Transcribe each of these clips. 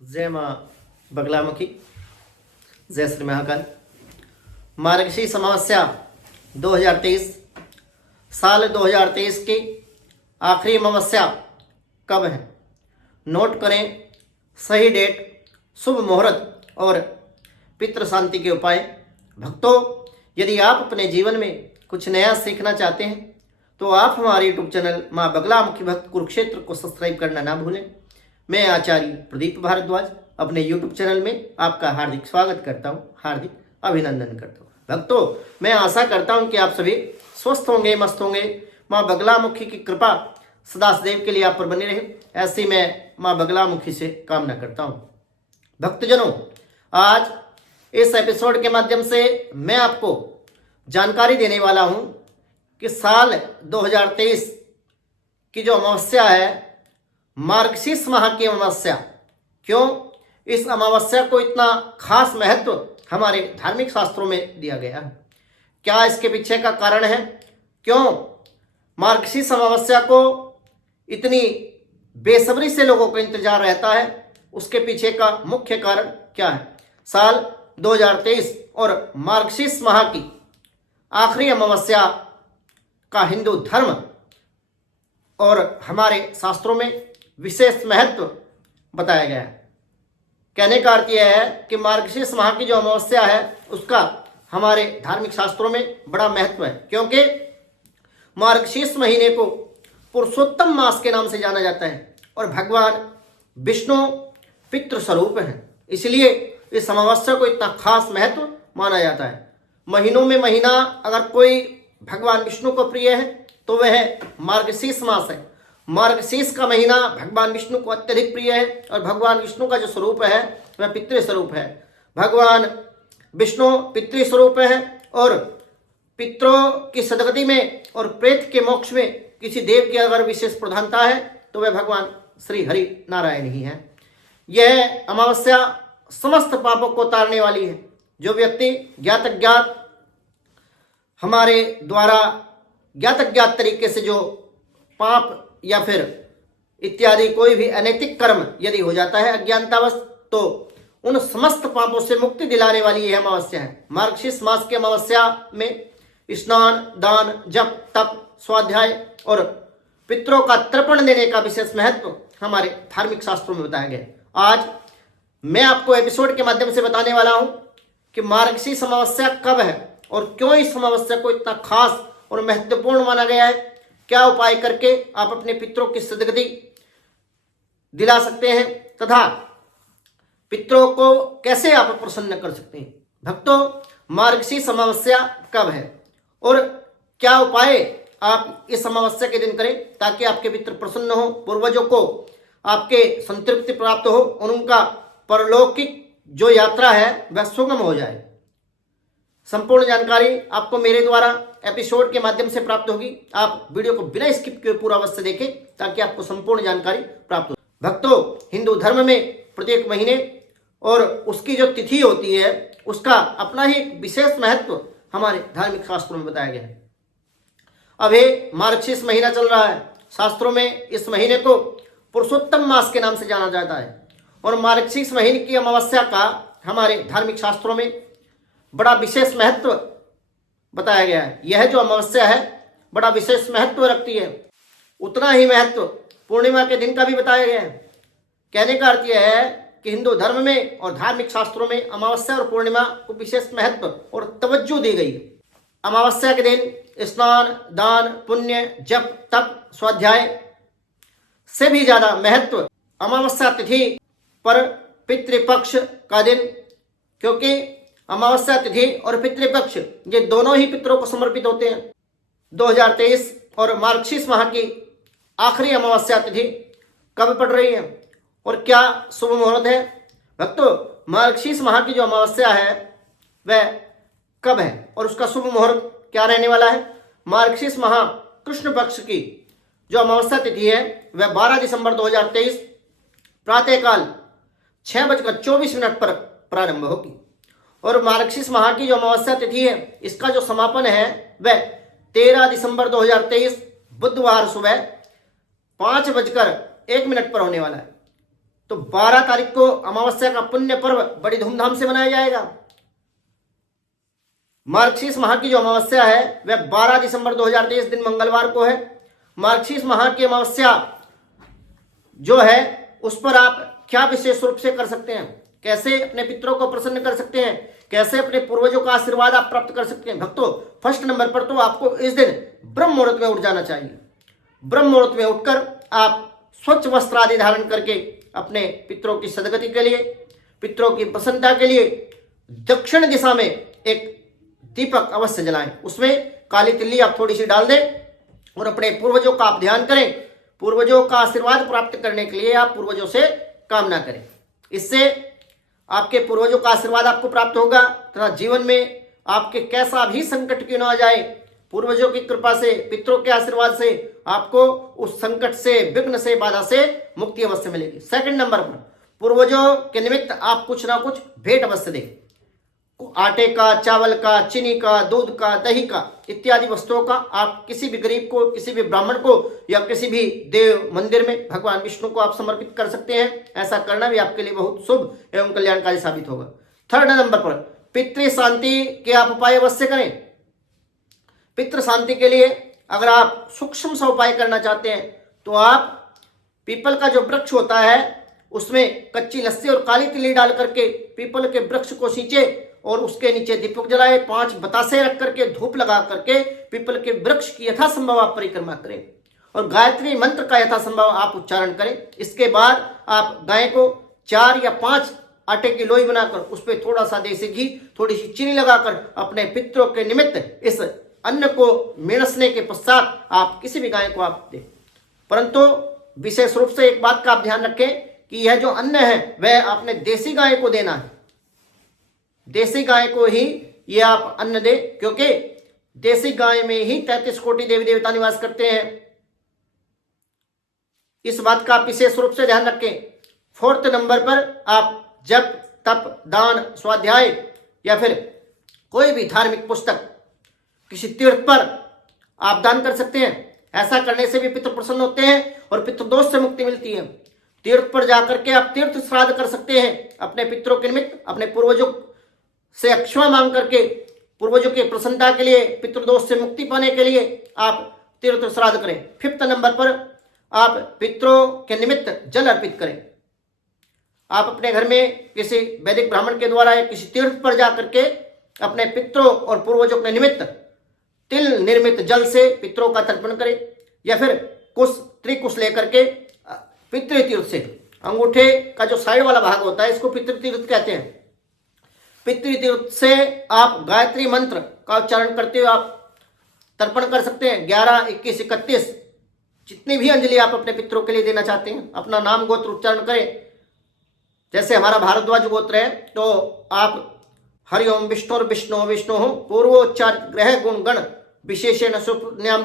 जय माँ बगलामुखी, जय श्री महाकाल। मार्गशीर्ष अमावस्या 2023 साल 2023 की आखिरी अमावस्या कब है? नोट करें सही डेट, शुभ मुहूर्त और पितृ शांति के उपाय। भक्तों, यदि आप अपने जीवन में कुछ नया सीखना चाहते हैं तो आप हमारे यूट्यूब चैनल माँ बगलामुखी भक्त कुरुक्षेत्र को सब्सक्राइब करना ना भूलें। मैं आचार्य प्रदीप भारद्वाज अपने यूट्यूब चैनल में आपका हार्दिक स्वागत करता हूँ, हार्दिक अभिनंदन करता हूँ। भक्तों, मैं आशा करता हूँ कि आप सभी स्वस्थ होंगे, मस्त होंगे। माँ बगलामुखी की कृपा सदा सदैव के लिए आप पर बनी रहे, ऐसी मैं माँ बगलामुखी से कामना करता हूँ। भक्तजनों, आज इस एपिसोड के माध्यम से मैं आपको जानकारी देने वाला हूँ कि साल 2023 की जो अमावस्या है, मार्गशीर्ष माह की अमावस्या, क्यों इस अमावस्या को इतना खास महत्व हमारे धार्मिक शास्त्रों में दिया गया है? क्या इसके पीछे का कारण है? क्यों मार्गशीर्ष अमावस्या को इतनी बेसब्री से लोगों को इंतजार रहता है? उसके पीछे का मुख्य कारण क्या है? साल 2023 और मार्गशीर्ष माह की आखिरी अमावस्या का हिंदू धर्म और हमारे शास्त्रों में विशेष महत्व बताया गया है। कहने का अर्थ यह है कि मार्गशीर्ष माह की जो अमावस्या है उसका हमारे धार्मिक शास्त्रों में बड़ा महत्व है, क्योंकि मार्गशीर्ष महीने को पुरुषोत्तम मास के नाम से जाना जाता है और भगवान विष्णु पितृ स्वरूप हैं। इसलिए इस अमावस्या को इतना खास महत्व माना जाता है। महीनों में महीना अगर कोई भगवान विष्णु को प्रिय है तो वह मार्गशीर्ष मास है। मार्गशीर्ष का महीना भगवान विष्णु को अत्यधिक प्रिय है और भगवान विष्णु का जो स्वरूप है वह पितृ स्वरूप है। भगवान विष्णु पितृ स्वरूप है और पितरों की सदगति में और प्रेत के मोक्ष में किसी देव की अगर विशेष प्रधानता है तो वह भगवान श्री हरि नारायण ही है। यह अमावस्या समस्त पापों को उतारने वाली है। जो व्यक्ति ज्ञात अज्ञात हमारे द्वारा ज्ञात अज्ञात तरीके से जो पाप या फिर इत्यादि कोई भी अनैतिक कर्म यदि हो जाता है अज्ञानतावश, तो उन समस्त पापों से मुक्ति दिलाने वाली यह अमावस्या है। मार्गशीर्ष मास की अमावस्या में स्नान, दान, जप, तप, स्वाध्याय और पितरों का तर्पण देने का विशेष महत्व हमारे धार्मिक शास्त्रों में बताया गया। आज मैं आपको एपिसोड के माध्यम से बताने वाला हूं कि मार्गशीर्ष अमावस्या कब है और क्यों इस अमावस्या को इतना खास और महत्वपूर्ण माना गया है। क्या उपाय करके आप अपने पितरों की सदगति दिला सकते हैं तथा पितरों को कैसे आप प्रसन्न कर सकते हैं। भक्तों, मार्गशीर्ष अमावस्या कब है और क्या उपाय आप इस अमावस्या के दिन करें ताकि आपके पितर प्रसन्न हो, पूर्वजों को आपके संतृप्ति प्राप्त हो और उनका परलौकिक जो यात्रा है वह सुगम हो जाए। संपूर्ण जानकारी आपको मेरे द्वारा एपिसोड के माध्यम से प्राप्त होगी। आप वीडियो को बिना स्किप किए पूरा अवश्य देखें ताकि आपको संपूर्ण जानकारी प्राप्त हो। भक्तों, हिंदू धर्म में प्रत्येक महीने और उसकी जो तिथि होती है उसका अपना ही विशेष महत्व हमारे धार्मिक शास्त्रों में बताया गया है। अभी मार्गशीर्ष महीना चल रहा है। शास्त्रों में इस महीने को पुरुषोत्तम मास के नाम से जाना जाता है और मार्गशीर्ष महीने की अमावस्या का हमारे धार्मिक शास्त्रों में बड़ा विशेष महत्व बताया गया है। यह जो अमावस्या है बड़ा विशेष महत्व रखती है। उतना ही महत्व पूर्णिमा के दिन का भी बताया गया है। कहने का अर्थ यह है कि हिंदू धर्म में और धार्मिक शास्त्रों में अमावस्या और पूर्णिमा को विशेष महत्व और तवज्जो दी गई है। अमावस्या के दिन स्नान, दान, पुण्य, जप, तप, स्वाध्याय से भी ज्यादा महत्व अमावस्या तिथि पर पितृपक्ष का दिन, क्योंकि अमावस्या तिथि और पितृपक्ष ये दोनों ही पितरों को समर्पित होते हैं। 2023 और मार्गशीर्ष माह की आखिरी अमावस्या तिथि कब पड़ रही है और क्या शुभ मुहूर्त है? भक्तों, मार्गशीर्ष माह की जो अमावस्या है वह कब है और उसका शुभ मुहूर्त क्या रहने वाला है? मार्गशीर्ष माह कृष्ण पक्ष की जो अमावस्या तिथि है वह 12 दिसंबर 2023 प्रातःकाल 6:24 पर प्रारंभ होगी और मार्गशीर्ष माह की जो अमावस्या तिथि है इसका जो समापन है वह 13 दिसंबर 2023 बुधवार सुबह 5:01 पर होने वाला है। तो 12 तारीख को अमावस्या का पुण्य पर्व बड़ी धूमधाम से मनाया जाएगा। मार्गशीर्ष माह की जो अमावस्या है वह 12 दिसंबर 2023 दिन मंगलवार को है। मार्गशीर्ष माह की अमावस्या जो है उस पर आप क्या विशेष रूप से कर सकते हैं, कैसे अपने पितरों को प्रसन्न कर सकते हैं, कैसे अपने पूर्वजों का आशीर्वाद आप प्राप्त कर सकते हैं। भक्तों, फर्स्ट नंबर पर तो आपको इस दिन ब्रह्म मुहूर्त में उठ जाना चाहिए। ब्रह्म मुहूर्त में उठकर आप स्वच्छ वस्त्र आदि धारण करके अपने पितरों की सदगति के लिए, पितरों की प्रसन्नता के लिए दक्षिण दिशा में एक दीपक अवश्य जलाएं। उसमें काली तिल्ली आप थोड़ी सी डाल दें और अपने पूर्वजों का आप ध्यान करें। पूर्वजों का आशीर्वाद प्राप्त करने के लिए आप पूर्वजों से कामना करें। इससे आपके पूर्वजों का आशीर्वाद आपको प्राप्त होगा तथा जीवन में आपके कैसा भी संकट क्यों न आ जाए, पूर्वजों की कृपा से, पितरों के आशीर्वाद से आपको उस संकट से, विघ्न से, बाधा से मुक्ति अवश्य मिलेगी। सेकंड नंबर पर पूर्वजों के निमित्त आप कुछ ना कुछ भेंट अवश्य दें। आटे का, चावल का, चीनी का, दूध का, दही का इत्यादि वस्तुओं का आप किसी भी गरीब को, किसी भी ब्राह्मण को या किसी भी देव मंदिर में भगवान विष्णु को आप समर्पित कर सकते हैं। ऐसा करना भी आपके लिए बहुत शुभ एवं कल्याणकारी साबित होगा। थर्ड नंबर पर पितृ शांति के आप उपाय अवश्य करें। पितृ शांति के लिए अगर आप सूक्ष्म सा उपाय करना चाहते हैं तो आप पीपल का जो वृक्ष होता है उसमें कच्ची लस्सी और काली तिल्ली डाल करके पीपल के वृक्ष को सींचे और उसके नीचे दीपक जलाए, 5 बतासे रख करके धूप लगा करके पीपल के वृक्ष की यथासंभव आप परिक्रमा करें और गायत्री मंत्र का यथासंभव आप उच्चारण करें। इसके बाद आप गाय को 4 या 5 आटे की लोई बनाकर उस पर थोड़ा सा देसी घी, थोड़ी सी चीनी लगाकर अपने पितरों के निमित्त इस अन्न को मेणसने के पश्चात आप किसी भी गाय को आप दें। परंतु विशेष रूप से एक बात का आप ध्यान रखें कि यह जो अन्न है वह आपने देसी गाय को देना है। देसी गाय को ही ये आप अन्न दे, क्योंकि देसी गाय में ही 33 कोटि देवी देवता निवास करते हैं। इस बात का आप विशेष रूप से ध्यान रखें। फोर्थ नंबर पर आप जप, तप, दान, स्वाध्याय या फिर कोई भी धार्मिक पुस्तक किसी तीर्थ पर आप दान कर सकते हैं। ऐसा करने से भी पितृ प्रसन्न होते हैं और पितृदोष से मुक्ति मिलती है। तीर्थ पर जाकर के आप तीर्थ श्राद्ध कर सकते हैं अपने पितरों के निमित्त, अपने पूर्वजों से क्षमा मांग करके, पूर्वजों की प्रसन्नता के लिए, पितृदोष से मुक्ति पाने के लिए आप तीर्थ श्राद्ध करें। फिफ्थ नंबर पर आप पितरों के निमित्त जल अर्पित करें। आप अपने घर में किसी वैदिक ब्राह्मण के द्वारा या किसी तीर्थ पर जाकर के अपने पितरों और पूर्वजों के निमित्त तिल निर्मित जल से पितरों का तर्पण करें या फिर कुश, त्रिकुश लेकर के पितृ तीर्थ से, अंगूठे का जो साइड वाला भाग होता है इसको पितृ तीर्थ कहते हैं, पितृ तीर्थ से आप गायत्री मंत्र का उच्चारण करते हुए आप तर्पण कर सकते हैं। 11, 21, 31 जितनी भी अंजलि आप अपने पितरों के लिए देना चाहते हैं अपना नाम गोत्र उच्चारण करें। जैसे हमारा भारद्वाज गोत्र है तो आप हरिओम विष्णुर विष्णु विष्णु पूर्वोच्चार ग्रह गुण गण विशेषण सुनाम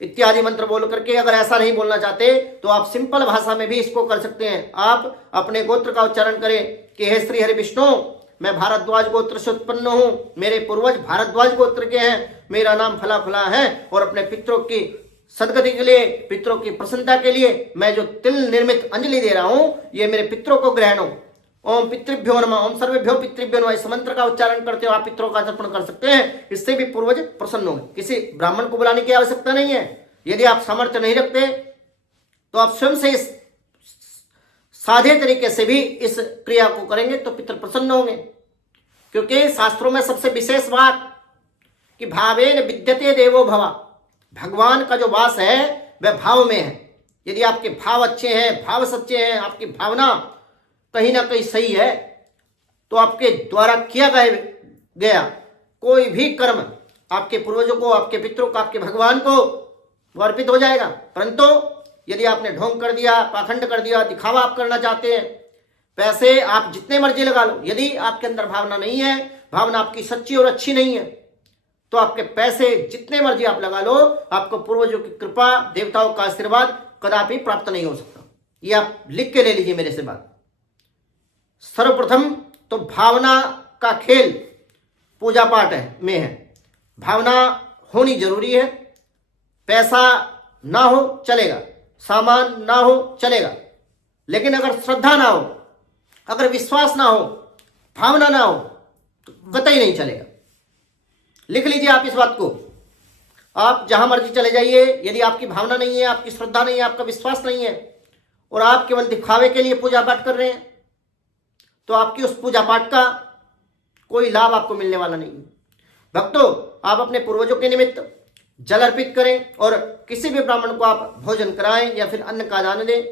इत्यादि मंत्र बोल करके, अगर ऐसा नहीं बोलना चाहते तो आप सिंपल भाषा में भी इसको कर सकते हैं। आप अपने गोत्र का उच्चारण करें कि हे श्री हरि विष्णु, मैं भारद्वाज गोत्र से उत्पन्न हूँ, मेरे पूर्वज भारद्वाज गोत्र के हैं, मेरा नाम फला फला है और अपने पितरों की सदगति के लिए, पितरों की प्रसन्नता के लिए मैं जो तिल निर्मित अंजलि दे रहा हूँ ये मेरे पितरों को ग्रहण हो। ओम पितृभ्यो नमः, ओम सर्वेभ्यो पितृभ्यो नमः, इस मंत्र का उच्चारण करते हो आप पितरों का तर्पण कर सकते हैं। इससे भी पूर्वज प्रसन्न होंगे। किसी ब्राह्मण को बुलाने की आवश्यकता नहीं है। यदि आप सामर्थ्य नहीं रखते तो आप स्वयं से इस साधे तरीके से भी इस क्रिया को करेंगे तो पितर प्रसन्न होंगे। क्योंकि शास्त्रों में सबसे विशेष बात कि भावेन विद्यते देवो भव, भगवान का जो वास है वह भाव में है। यदि आपके भाव अच्छे हैं, भाव सच्चे हैं, आपकी भावना कहीं ना कहीं सही है तो आपके द्वारा किया गया कोई भी कर्म आपके पूर्वजों को, आपके पितरों को, आपके भगवान को अर्पित हो जाएगा। परंतु यदि आपने ढोंग कर दिया, पाखंड कर दिया, दिखावा आप करना चाहते हैं, पैसे आप जितने मर्जी लगा लो, यदि आपके अंदर भावना नहीं है, भावना आपकी सच्ची और अच्छी नहीं है तो आपके पैसे जितने मर्जी आप लगा लो, आपको पूर्वजों की कृपा, देवताओं का आशीर्वाद कदापि प्राप्त नहीं हो सकता। ये आप लिख के ले लीजिए मेरे से बात। सर्वप्रथम तो भावना का खेल पूजा पाठ में है। भावना होनी जरूरी है। पैसा ना हो चलेगा, सामान ना हो चलेगा, लेकिन अगर श्रद्धा ना हो, अगर विश्वास ना हो, भावना ना हो, तो कतई नहीं चलेगा। लिख लीजिए आप इस बात को। आप जहां मर्जी चले जाइए, यदि आपकी भावना नहीं है, आपकी श्रद्धा नहीं है, आपका विश्वास नहीं है और आप केवल दिखावे के लिए पूजा पाठ कर रहे हैं, तो आपकी उस पूजा पाठ का कोई लाभ आपको मिलने वाला नहीं है। भक्तों, आप अपने पूर्वजों के निमित्त जल अर्पित करें और किसी भी ब्राह्मण को आप भोजन कराएं या फिर अन्न का दान दें।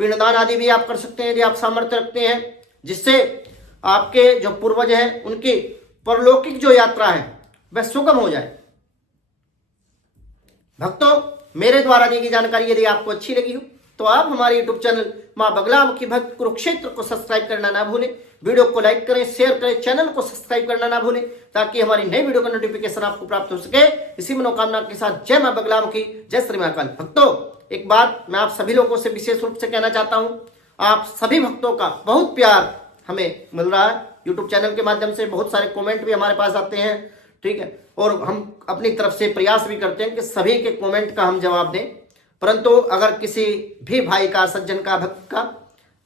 पिंडदान आदि भी आप कर सकते हैं यदि आप सामर्थ्य रखते हैं, जिससे आपके जो पूर्वज हैं उनकी परलौकिक जो यात्रा है वह सुगम हो जाए। भक्तों, मेरे द्वारा दी गई जानकारी यदि आपको अच्छी लगी हो तो आप हमारे यूट्यूब चैनल मां बगलामुखी भक्त कुरुक्षेत्र को सब्सक्राइब करना ना भूलें। वीडियो को लाइक करें, शेयर करें, चैनल को सब्सक्राइब करना ना भूलें ताकि हमारी नई वीडियो का नोटिफिकेशन आपको प्राप्त हो सके। इसी मनोकामना के साथ जय मां बगलामुखी, जय श्री महाकाल। भक्तों, एक बात मैं आप सभी लोगों से विशेष रूप से कहना चाहता हूं, आप सभी भक्तों का बहुत प्यार हमें मिल रहा है यूट्यूब चैनल के माध्यम से। बहुत सारे कमेंट भी हमारे पास आते हैं, ठीक है, और हम अपनी तरफ से प्रयास भी करते हैं कि सभी के कमेंट का हम जवाब दें। परंतु अगर किसी भी भाई का, सज्जन का, भक्त का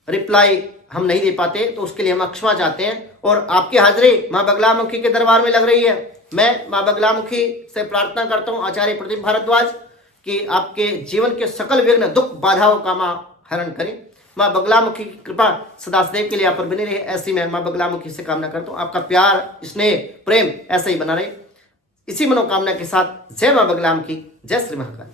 रिप्लाई हम नहीं दे पाते तो उसके लिए हम क्षमा चाहते हैं। और आपकी हाजिरी मां बगलामुखी के दरबार में लग रही है। मैं मां बगलामुखी से प्रार्थना करता हूं, आचार्य प्रदीप भारद्वाज, कि आपके जीवन के सकल विघ्न, दुख, बाधाओं का मां हरण करें। मां बगलामुखी की कृपा सदासदैव के लिए आप पर बनी रहे, ऐसी मैं मां बगलामुखी से कामना करता हूं। आपका प्यार, स्नेह, प्रेम ऐसे ही बना रहे। इसी मनोकामना के साथ जय मां बगलामुखी, जय श्री महाकाल।